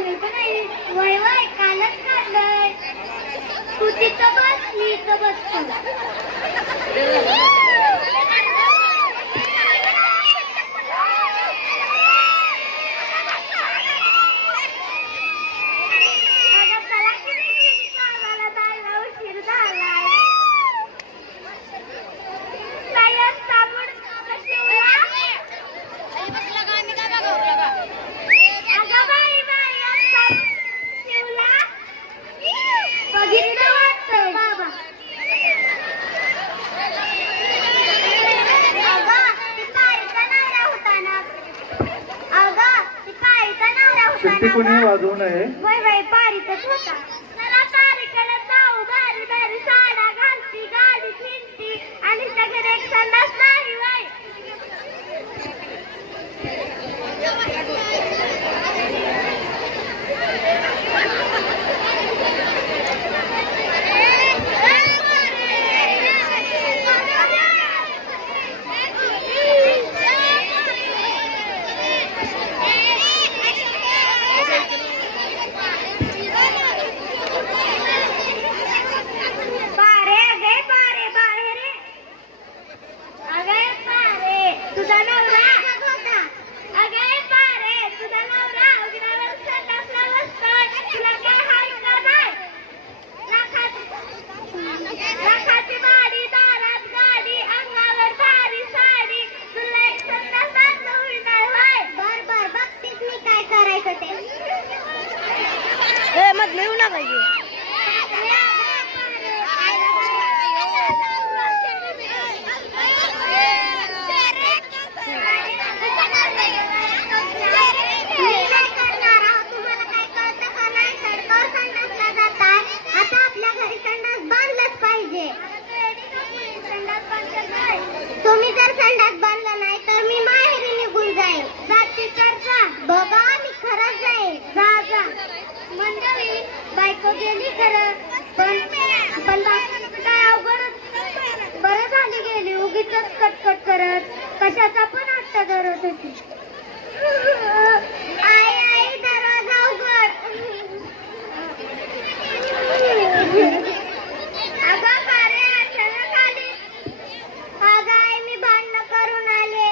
झालं तर नाही वळवाय कालच काढलंय. तू तिथं बस मी इथं बसतो. कुणी वाजवू नये. वय वय पारीतच होता. चला जाऊ भारी भारी घालती गाडी फिरती. आणि सगळे एक संडास नाही वय. ए मिळू ना पाहिजे की. तुम्ही जर संडास बांधला नाही तर मी माहेरी निघून जाईल जाती तर जा बघा मी खरंच जाईल जा जा मंडळी बायको गेली खरं. पण पण काय अवघड बरं झाली गेली. उगीच कटकट करत. कशाचा पण हट्ट करत होती आई आई दरवाजा उघड अगं का रे अचानक आली अगं आई मी भांडणं करून आले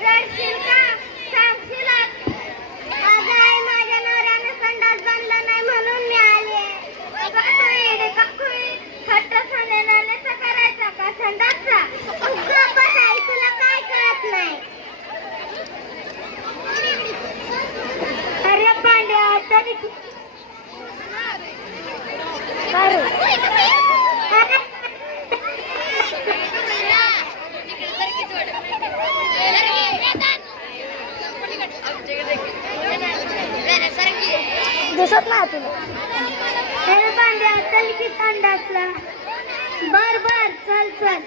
रडशील का सांगशील अगं आई माझ्या नवऱ्याने संडास बांधला नाही म्हणून मी आले अगं तू येडे का खुळी हट्ट खाण्याचा करायचा का संडासचा गप्प आई तुला काय कळत नाही अरे पांड्या तरी दिसत नाही तुला. अरे पांड्या चल की बर बर चल चल.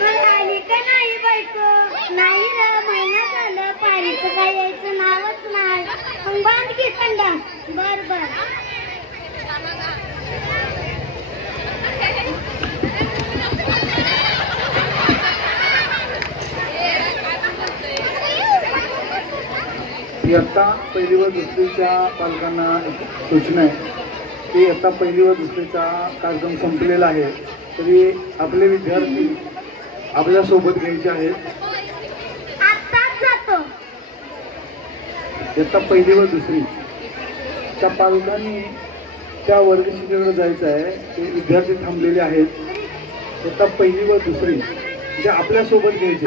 मग आली का नाही बायको? नाही र महिना झालं पारीचं काय यायचं नावच नाही. मग बांध की थंड बर बर. इयत्ता पहिली व दुसरीच्या पालकांना सूचना आहे की इयत्ता पहिली व दुसरीचा कार्यक्रम संपलेला आहे. तरी आपले विद्यार्थी आपल्यासोबत घ्यायचे आहेत. इयत्ता पहिली व दुसरी. त्या पालकांनी त्या वर्गशिकेकडे जायचं आहे. ते विद्यार्थी थांबलेले आहेत. इयत्ता पहिली व दुसरी. जे आपल्यासोबत घ्यायचे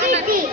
弟弟